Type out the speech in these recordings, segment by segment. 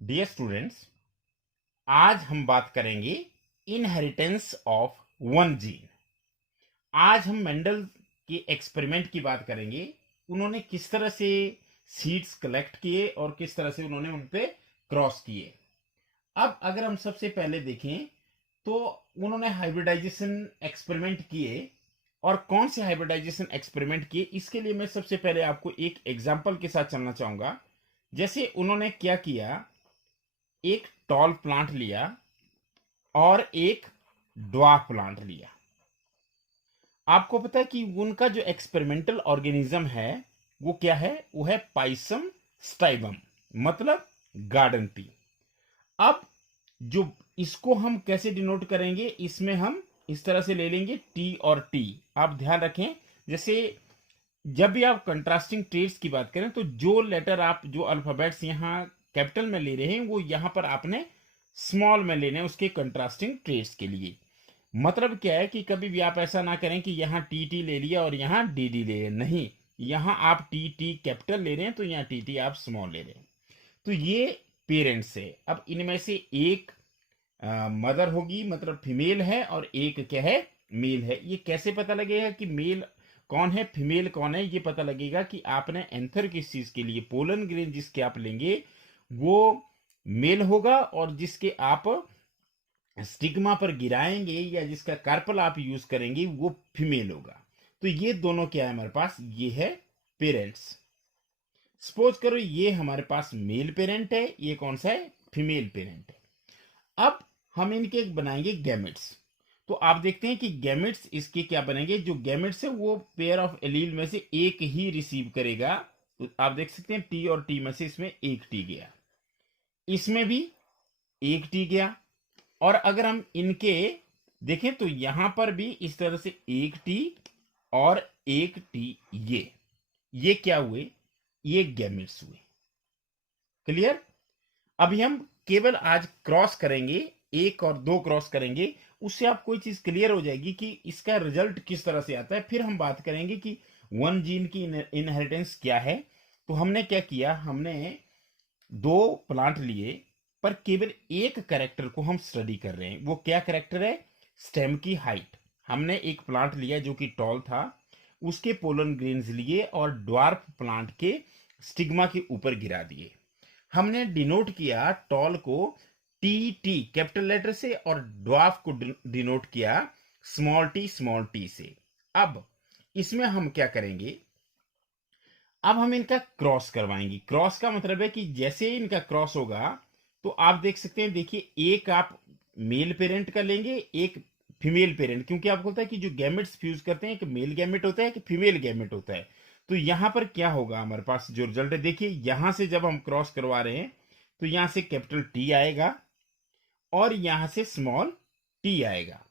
Dear students, आज हम बात करेंगे इनहेरिटेंस ऑफ वन जीन। आज हम मेंडल के एक्सपेरिमेंट की बात करेंगे। उन्होंने किस तरह से सीड्स कलेक्ट किए और किस तरह से उन्होंने उन पे क्रॉस किए। अब अगर हम सबसे पहले देखें तो उन्होंने हाइब्रिडाइजेशन एक्सपेरिमेंट किए। और कौन से हाइब्रिडाइजेशन एक्सपेरिमेंट किए, इसके लिए मैं सबसे पहले आपको एक एग्जांपल के साथ चलना चाहूंगा। जैसे उन्होंने क्या किया, एक टॉल प्लांट लिया और एक ड्वार्फ प्लांट लिया। आपको पता है कि उनका जो एक्सपेरिमेंटल ऑर्गेनिज्म है वो क्या है, वो है पाइसम स्टाइबम, मतलब गार्डन टी। अब जो इसको हम कैसे डिनोट करेंगे, इसमें हम इस तरह से ले लेंगे टी और टी। आप ध्यान रखें, जैसे जब भी आप कंट्रास्टिंग ट्रेड्स की बात करें तो जो लेटर आप, जो अल्फाबेट्स यहाँ कैपिटल में ले रहे हैं वो यहाँ पर आपने स्मॉल में लेने हैं उसके कंट्रास्टिंग ट्रेड्स के लिए। मतलब क्या है कि कभी भी आप ऐसा ना करें कि यहाँ टी टी ले लिया और यहाँ डी डी ले रहे, नहीं, यहाँ आप टी टी कैपिटल ले रहे हैं तो यहाँ टी टी आप स्मॉल ले रहे हैं। तो ये पेरेंट्स है। अब इनमें से एक मदर होगी, मतलब फीमेल है, और एक क्या है, मेल है। ये कैसे पता लगेगा कि मेल कौन है फीमेल कौन है? ये पता लगेगा कि आपने एंथर किस चीज के लिए, पोलन ग्रेन जिसके आप लेंगे वो मेल होगा, और जिसके आप स्टिग्मा पर गिराएंगे या जिसका कार्पल आप यूज करेंगे वो फीमेल होगा। तो ये दोनों क्या है हमारे पास, ये है पेरेंट्स। सपोज करो ये हमारे पास मेल पेरेंट है, ये कौन सा है, फीमेल पेरेंट है। अब हम इनके बनाएंगे गैमेट्स। तो आप देखते हैं कि गैमेट्स इसके क्या बनेंगे, जो गैमेट्स है वो पेयर ऑफ एलील में से एक ही रिसीव करेगा। तो आप देख सकते हैं टी और टी में से इसमें एक टी गया, इसमें भी एक टी गया। और अगर हम इनके देखें तो यहां पर भी इस तरह से एक टी और एक टी, ये क्या हुए, ये गैमेट्स हुए। क्लियर? अभी हम केवल आज क्रॉस करेंगे, एक और दो क्रॉस करेंगे, उससे आप कोई चीज क्लियर हो जाएगी कि इसका रिजल्ट किस तरह से आता है। फिर हम बात करेंगे कि वन जीन की इनहेरिटेंस क्या है। तो हमने क्या किया, हमने दो प्लांट लिए पर केवल एक कैरेक्टर को हम स्टडी कर रहे हैं। वो क्या कैरेक्टर है, स्टेम की हाइट। हमने एक प्लांट लिया जो कि टॉल था, उसके पोलन ग्रेन्स लिए और ड्वार्फ प्लांट के स्टिग्मा के ऊपर गिरा दिए। हमने डिनोट किया टॉल को टी टी कैपिटल लेटर से और ड्वार्फ को डिनोट किया स्मॉल टी से। अब इसमें हम क्या करेंगे, अब हम इनका क्रॉस करवाएंगे। क्रॉस का मतलब है कि जैसे ही इनका क्रॉस होगा तो आप देख सकते हैं, देखिए एक आप मेल पेरेंट का लेंगे, एक फीमेल पेरेंट, क्योंकि आपको पता है कि जो गैमेट्स फ्यूज करते हैं, एक मेल गैमेट होता है कि फीमेल गैमेट होता है। तो यहां पर क्या होगा, हमारे पास जो रिजल्ट है, देखिए यहां से जब हम क्रॉस करवा रहे हैं तो यहां से कैपिटल टी आएगा और यहां से स्मॉल टी आएगा।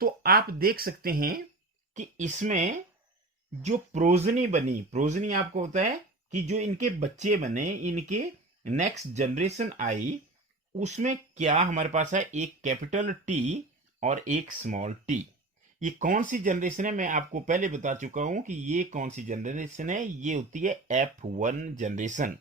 तो आप देख सकते हैं कि इसमें जो प्रोजनी बनी, प्रोजनी आपको होता है कि जो इनके बच्चे बने, इनके नेक्स्ट जनरेशन आई, उसमें क्या हमारे पास है, एक कैपिटल टी और एक स्मॉल टी। ये कौन सी जनरेशन है, मैं आपको पहले बता चुका हूं कि ये कौन सी जनरेशन है, ये होती है F1 जनरेशन।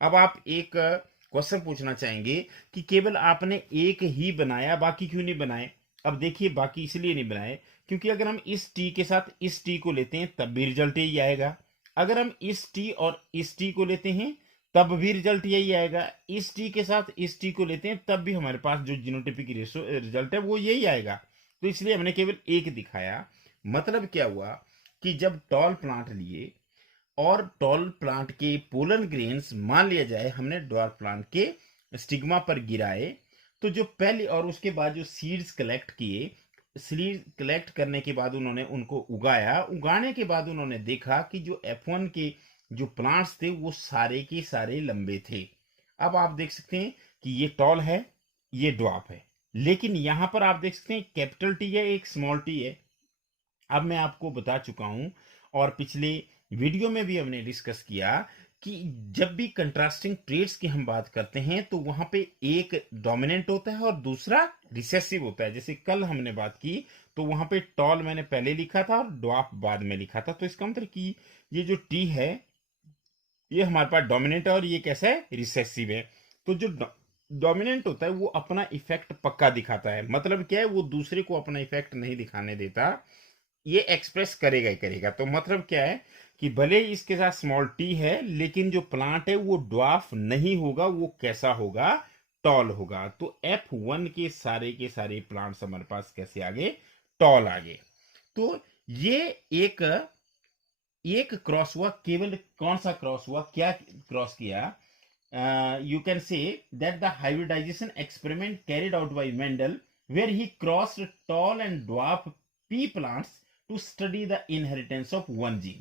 अब आप एक क्वेश्चन पूछना चाहेंगे कि केवल आपने एक ही बनाया, बाकी क्यों नहीं बनाए? अब देखिए बाकी इसलिए नहीं बनाए क्योंकि अगर हम इस टी के साथ इस टी को लेते हैं तब भी रिजल्ट यही आएगा। अगर हम इस टी और इस टी को लेते हैं तब भी रिजल्ट यही आएगा। इस टी के साथ इस टी को लेते हैं तब भी हमारे पास जो जीनोटाइपिक रिजल्ट है वो यही आएगा। तो इसलिए हमने केवल एक दिखाया। मतलब क्या हुआ कि जब टॉल प्लांट लिए और टॉल प्लांट के पोलन ग्रेन्स मान लिया जाए हमने ड्वार्फ प्लांट के स्टिग्मा पर गिराए, तो जो पहले और उसके बाद जो सीड्स कलेक्ट किए, सीड कलेक्ट करने के बाद उन्होंने उनको उगाया। उगाने के बाद उन्होंने देखा कि जो F1 के जो प्लांट्स थे वो सारे के सारे लंबे थे। अब आप देख सकते हैं कि ये टॉल है, ये ड्वार्फ है, लेकिन यहां पर आप देख सकते हैं कैपिटल टी है, एक स्मॉल टी है। अब मैं आपको बता चुका हूं और पिछले वीडियो में भी हमने डिस्कस किया कि जब भी कंट्रास्टिंग ट्रेड्स की हम बात करते हैं तो वहां पे एक डोमिनेंट होता है और दूसरा रिसेसिव होता है। जैसे कल हमने बात की तो वहां पे टॉल मैंने पहले लिखा था और ड्वार्फ बाद में लिखा था। तो इसका मतलब कि ये जो टी है ये हमारे पास डोमिनेंट है और ये कैसा है, रिसेसिव है। तो जो डोमिनेंट होता है वो अपना इफेक्ट पक्का दिखाता है, मतलब क्या है, वो दूसरे को अपना इफेक्ट नहीं दिखाने देता, ये एक्सप्रेस करेगा ही करेगा। तो मतलब क्या है कि भले ही इसके साथ स्मॉल टी है, लेकिन जो प्लांट है वो ड्वार्फ नहीं होगा, वो कैसा होगा, टॉल होगा। तो F1 के सारे प्लांट्स हमारे पास कैसे आगे, टॉल आगे। तो ये एक एक क्रॉस हुआ, केवल कौन सा क्रॉस हुआ, क्या क्रॉस किया, you can say that the hybridization experiment carried out by Mendel, where he crossed tall and dwarf pea plants to study the inheritance of one gene.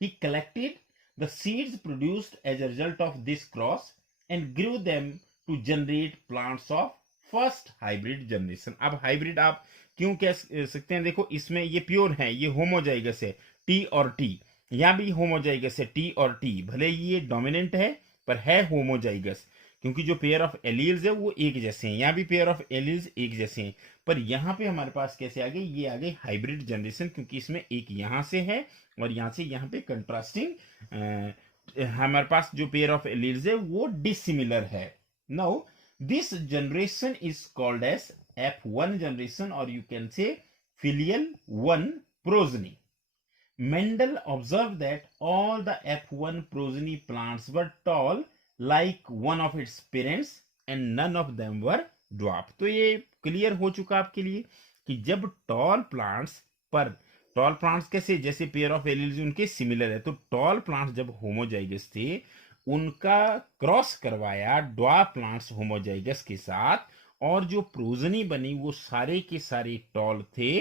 He collected the seeds produced as a result of this cross and grew them to generate plants of first hybrid generation. अब hybrid आप क्यों कह सकते हैं, देखो इसमें ये pure है, ये होमोजाइगस है, टी और टी, यहाँ भी होमोजाइगस है, टी और टी, भले ही ये डोमिनेंट है पर है होमोजाइगस, क्योंकि जो पेयर ऑफ एलील्स है वो एक जैसे हैं, यहाँ भी पेयर ऑफ एलील्स एक जैसे हैं। पर यहाँ पे हमारे पास कैसे आ गए, ये आ गए हाइब्रिड जनरेशन, क्योंकि इसमें एक यहाँ से है और यहाँ से यहाँ पे कंट्रास्टिंग हमारे पास जो पेयर ऑफ एलील्स है वो डिसिमिलर है। Now this generation is called as F1 generation, और you can say filial one progeny. Mendel observed that all the F1 progeny plants were tall like one of its parents and none of them were dwarf। तो ये clear हो चुका आपके लिए कि जब tall plants पर, टॉल प्लांट्स कैसे, जैसे पेयर ऑफ एलील्स उनके सिमिलर है, तो टॉल प्लांट्स जब होमोजाइगस थे उनका क्रॉस करवाया ड्वार्फ प्लांट्स होमोजाइगस के साथ, और जो प्रोजनी बनी वो सारे के सारे टॉल थे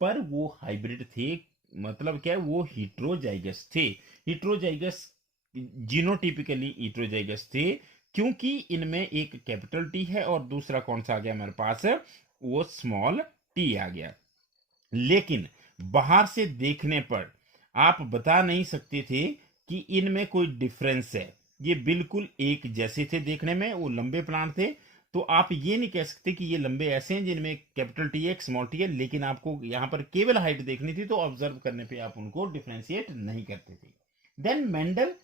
पर वो हाइब्रिड थे, मतलब क्या है, वो हीट्रोजाइगस थे। हीट्रोजाइगस जीनोटिपिकली हीट्रोजाइगस थे, क्योंकि इनमें एक कैपिटल टी है और दूसरा कौन सा आ गया हमारे पास, वो स्मॉल टी आ गया। लेकिन बाहर से देखने पर आप बता नहीं सकते थे कि इनमें कोई डिफरेंस है, ये बिल्कुल एक जैसे थे देखने में, वो लंबे प्लांट थे। तो आप ये नहीं कह सकते कि ये लंबे ऐसे हैं जिनमें कैपिटल टी है स्मॉल टी है, लेकिन आपको यहाँ पर केवल हाइट देखनी थी, तो ऑब्जर्व करने पे आप उनको डिफ्रेंशिएट नहीं करते थे। Then Mendel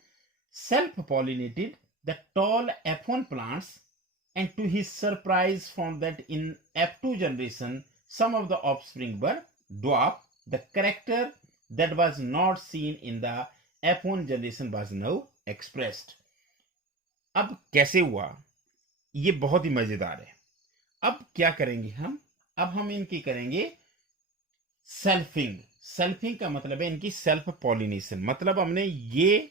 self pollinated the tall F1 plants and to his surprise found that in F2 generation some of the offspring were dwarf. The character that was not seen in the F1 generation was now expressed। अब कैसे हुआ, ये बहुत ही मजेदार है। अब क्या करेंगे हम, अब हम इनकी करेंगे सेल्फिंग। सेल्फिंग का मतलब है इनकी सेल्फ पॉलिनेशन, मतलब हमने ये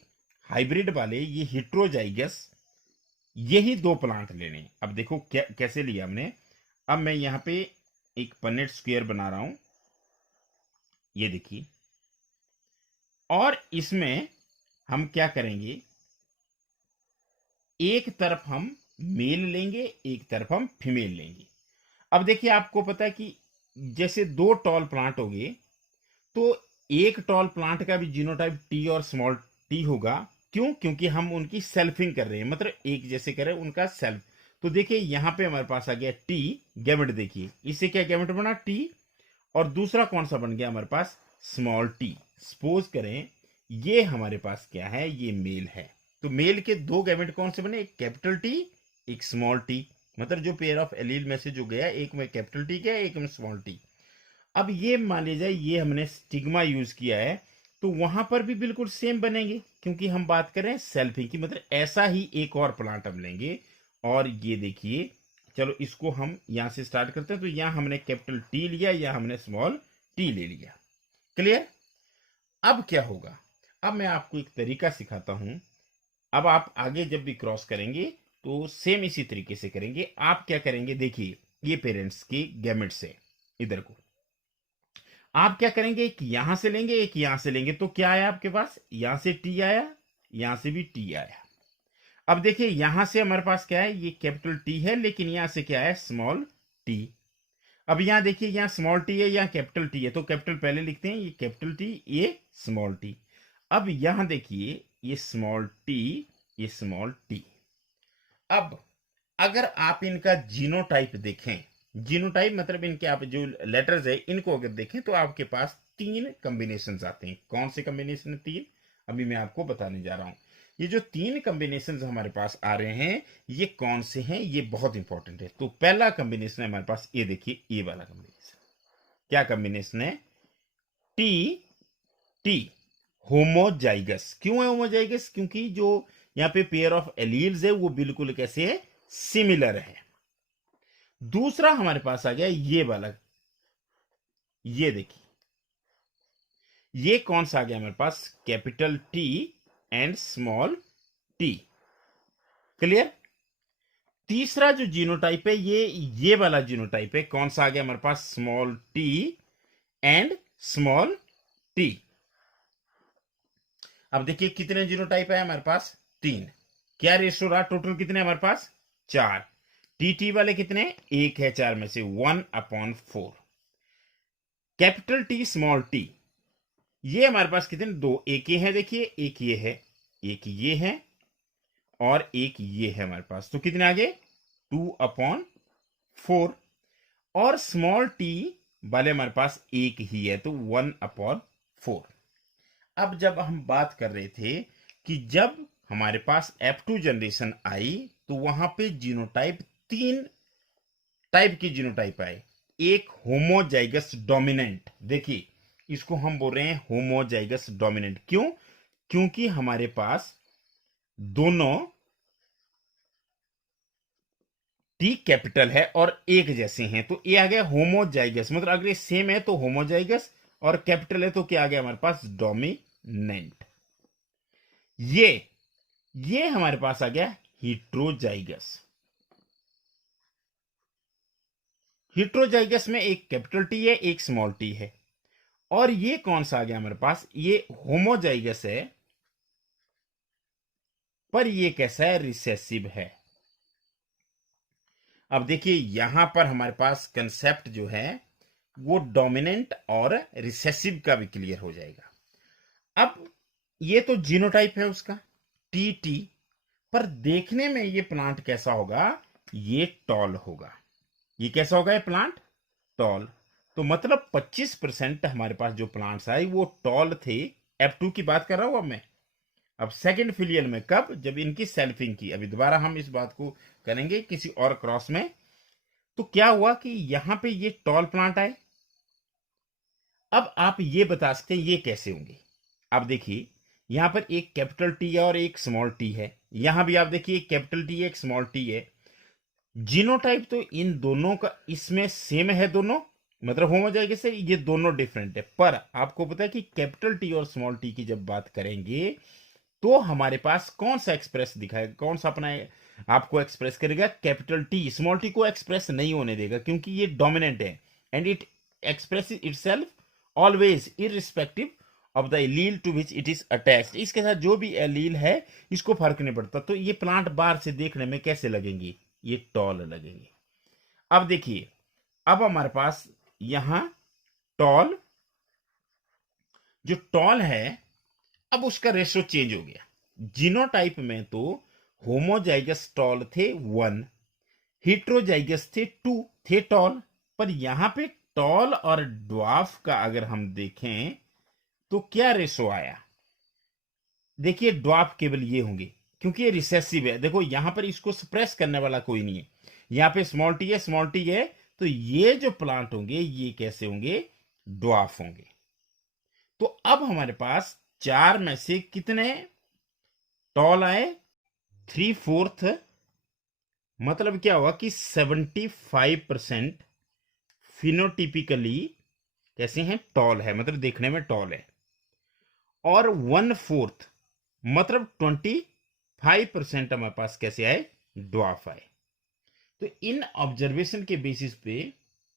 हाइब्रिड वाले, ये हिट्रोजाइगस, यही दो प्लांट लेने। अब देखो क्या कैसे लिया हमने। अब मैं यहां पे एक पन्नेट स्क्वायर बना रहा हूं, ये देखिए, और इसमें हम क्या करेंगे, एक तरफ हम मेल लेंगे, एक तरफ हम फीमेल लेंगे। अब देखिए आपको पता है कि जैसे दो टॉल प्लांट हो गए, तो एक टॉल प्लांट का भी जीनोटाइप टी और स्मॉल टी होगा। क्यों, क्योंकि हम उनकी सेल्फिंग कर रहे हैं, मतलब एक जैसे कर रहे हैं उनका सेल्फ। तो देखिए यहां पे हमारे पास आ गया टी गैमेट, देखिए इससे क्या गैमेट बना, टी, और दूसरा कौन सा बन गया हमारे पास, स्मॉल टी। सपोज करें ये हमारे पास क्या है, ये मेल है, तो मेल के दो गैमेट कौन से बने, एक कैपिटल टी एक स्मॉल टी, मतलब जो पेयर ऑफ एलील में से जो गया, एक में कैपिटल टी गया, एक में स्मॉल टी। अब ये मान लीजिए ये हमने स्टिग्मा यूज किया है, तो वहां पर भी बिल्कुल सेम बनेंगे, क्योंकि हम बात कर रहे हैं सेल्फिंग की, मतलब ऐसा ही एक और प्लांट हम लेंगे। और ये देखिए, चलो इसको हम यहां से स्टार्ट करते हैं। तो यहां हमने कैपिटल टी लिया, या हमने स्मॉल टी ले लिया। क्लियर। अब क्या होगा, अब मैं आपको एक तरीका सिखाता हूं। अब आप आगे जब भी क्रॉस करेंगे तो सेम इसी तरीके से करेंगे। आप क्या करेंगे, देखिए ये पेरेंट्स की गैमेट से इधर को आप क्या करेंगे, एक यहां से लेंगे, एक यहां से लेंगे, तो क्या आया आपके पास, यहां से टी आया, यहां से भी टी आया। अब देखिए यहां से हमारे पास क्या है, ये कैपिटल टी है, लेकिन यहां से क्या है, स्मॉल टी। अब यहां देखिए, यहां स्मॉल टी है, यहां कैपिटल टी है, तो कैपिटल पहले लिखते हैं, ये कैपिटल टी, ये स्मॉल टी। अब यहां देखिए ये स्मॉल टी, ये स्मॉल टी। अब अगर आप इनका जीनोटाइप देखें, जीनोटाइप मतलब इनके आप जो लेटर्स है इनको अगर देखें, तो आपके पास तीन कॉम्बिनेशन आते हैं। कौन से कॉम्बिनेशन है, तीन, अभी मैं आपको बताने जा रहा हूं। ये जो 3 कॉम्बिनेशन हमारे पास आ रहे हैं ये कौन से हैं, ये बहुत इंपॉर्टेंट है। तो पहला कॉम्बिनेशन है हमारे पास, ये देखिए, ये वाला कॉम्बिनेशन। क्या कॉम्बिनेशन है? T T, homozygous. क्यों है होमोजाइगस? क्योंकि जो यहाँ पे पेयर ऑफ एलील्स है वो बिल्कुल कैसे है? सिमिलर है। दूसरा हमारे पास आ गया ये वाला, ये देखिए, ये कौन सा आ गया हमारे पास? Capital T and small T. Clear? तीसरा जो जीनोटाइप है ये वाला जीनोटाइप है, कौन सा आ गया हमारे पास? Small T and small T. अब देखिए कितने जीनोटाइप है हमारे पास? 3। क्या रेशो रहा? टोटल कितने हमारे पास? 4। टी वाले कितने? 1 है 4 में से, 1/4। कैपिटल टी स्मॉल टी, ये हमारे पास कितने? 2। एक ये है, देखिए, एक ये है, एक ये है, और एक ये है हमारे पास। तो कितने आ गए? 2/4। और स्मॉल टी वाले हमारे पास एक ही है, तो 1/4। अब जब हम बात कर रहे थे कि जब हमारे पास F2 जनरेशन आई तो वहां पे जीनोटाइप 3 टाइप की जीनोटाइप आए। एक होमोजाइगस डोमिनेंट, देखिए इसको हम बोल रहे हैं होमोजाइगस डोमिनेंट। क्यों? क्योंकि हमारे पास दोनों टी कैपिटल है और एक जैसे हैं, तो ये आ गया होमोजाइगस। मतलब अगर ये सेम है तो होमोजाइगस, और कैपिटल है तो क्या आ गया हमारे पास? डोमिनेंट। ये हमारे पास आ गया हिट्रोजाइगस। हिट्रोजाइगस में एक कैपिटल टी है, एक स्मॉल टी है। और ये कौन सा आ गया हमारे पास? ये होमोजाइगस है, पर ये कैसा है? रिसेसिव है। अब देखिए यहां पर हमारे पास कंसेप्ट जो है वो डोमिनेंट और रिसेसिव का भी क्लियर हो जाएगा। अब ये तो जीनोटाइप है उसका टी, पर देखने में ये प्लांट कैसा होगा? ये टॉल होगा। ये कैसा होगा? ये प्लांट टॉल। तो मतलब 25% हमारे पास जो प्लांट्स आए वो टॉल थे। F2 की बात कर रहा हूं अब मैं। अब सेकंड फिलियल में कब? जब इनकी सेल्फिंग की। अभी दोबारा हम इस बात को करेंगे किसी और क्रॉस में। तो क्या हुआ कि यहां पे ये टॉल प्लांट आए। अब आप ये बता सकते हैं ये कैसे होंगे। आप देखिए यहां पर एक कैपिटल टी है और एक स्मॉल टी है। यहां भी आप देखिए एक कैपिटल टी है, एक स्मॉल टी है। जीनोटाइप तो इन दोनों का इसमें सेम है, दोनों मतलब होमोजाइगस से, ये दोनों डिफरेंट है। पर आपको पता है कि कैपिटल टी और स्मॉल टी की जब बात करेंगे तो हमारे पास कौन सा एक्सप्रेस दिखाएगा? कौन सा अपना आपको एक्सप्रेस करेगा? कैपिटल टी स्मॉल टी को एक्सप्रेस नहीं होने देगा, क्योंकि ये डोमिनेंट है and it express itself always irrespective of the allele to which it is attached. इसके साथ जो भी एलील है इसको फर्क नहीं पड़ता। तो ये प्लांट बाहर से देखने में कैसे लगेंगी? ये टॉल लगेंगे। अब देखिए, अब हमारे पास यहां टॉल, जो टॉल है अब उसका रेशो चेंज हो गया। जीनोटाइप में तो होमोजाइगस टॉल थे 1, हिट्रोजाइगस थे 2, थे टॉल। पर यहां पे टॉल और ड्वार्फ का अगर हम देखें तो क्या रेशो आया? देखिए ड्वार्फ केवल ये होंगे, क्योंकि ये रिसेसिव है। देखो यहां पर इसको सप्रेस करने वाला कोई नहीं है। यहां पे स्मॉल टी है, स्मॉल टी है, तो ये जो प्लांट होंगे ये कैसे होंगे? ड्वार्फ होंगे। तो अब हमारे पास 4 में से कितने टॉल आए? 3/4। मतलब क्या हुआ कि 75% फिनोटिपिकली कैसे हैं? टॉल है, मतलब देखने में टॉल है। और 1/4 मतलब 25% हमारे पास कैसे आए? ड्वार्फ आए। तो इन ऑब्जर्वेशन के बेसिस पे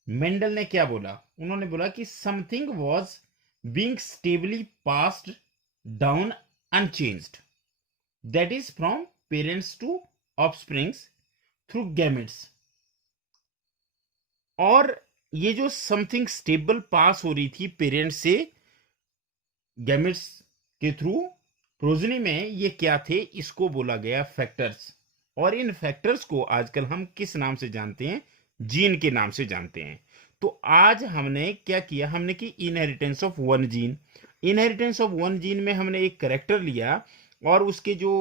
मेंडल ने क्या बोला? उन्होंने बोला कि something was being stably passed down unchanged, that is from parents to offsprings through gametes. और ये जो समथिंग स्टेबल पास हो रही थी पेरेंट्स से गैमेट्स के थ्रू प्रोजनी में, ये क्या थे? इसको बोला गया फैक्टर्स। और इन फैक्टर्स को आजकल हम किस नाम से जानते हैं? जीन के नाम से जानते हैं। तो आज हमने क्या किया? हमने की inheritance of one gene. Inheritance of one gene में हमने एक करेक्टर लिया, और उसके जो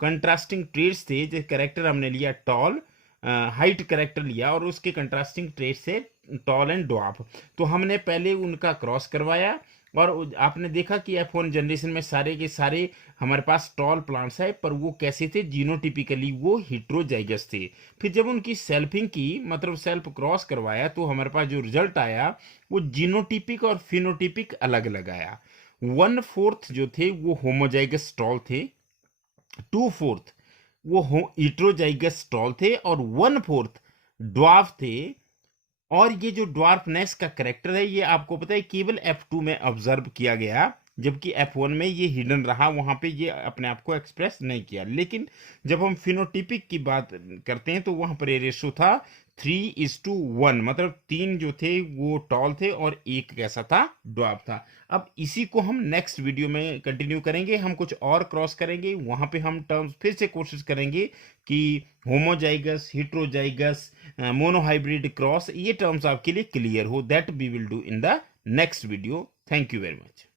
कंट्रास्टिंग ट्रेट्स थे, जो कैरेक्टर हमने लिया टॉल, हाइट कैरेक्टर लिया और उसके कंट्रास्टिंग ट्रेट्स से टॉल एंड ड्वार्फ। तो हमने पहले उनका क्रॉस करवाया और आपने देखा कि F1 जनरेशन में सारे के सारे हमारे पास टॉल प्लांट्स है, पर वो कैसे थे, जीनोटिपिकली वो हिट्रोजाइगस थे। फिर जब उनकी सेल्फिंग की, मतलब सेल्फ क्रॉस करवाया, तो हमारे पास जो रिजल्ट आया वो जीनोटिपिक और फिनोटिपिक अलग अलग आया। 1/4 जो थे वो होमोजाइगस टॉल थे, 2/4 वो हिट्रोजाइगस टॉल थे और 1/4 ड्वार्फ थे। और ये जो ड्वार्फनेस का करेक्टर है, ये आपको पता है केवल F2 में ऑब्जर्व किया गया, जबकि F1 में ये हिडन रहा, वहां पे ये अपने आप को एक्सप्रेस नहीं किया। लेकिन जब हम फिनोटिपिक की बात करते हैं तो वहां पर ये रेशो था 3:1, मतलब 3 जो थे वो टॉल थे और एक कैसा था, ड्वार्फ था। अब इसी को हम नेक्स्ट वीडियो में कंटिन्यू करेंगे, हम कुछ और क्रॉस करेंगे, वहां पे हम टर्म्स फिर से कोशिश करेंगे कि होमोजाइगस, हिट्रोजाइगस, मोनोहाइब्रिड, क्रॉस, ये टर्म्स आपके लिए क्लियर हो। That we will do in the next video. Thank you very much.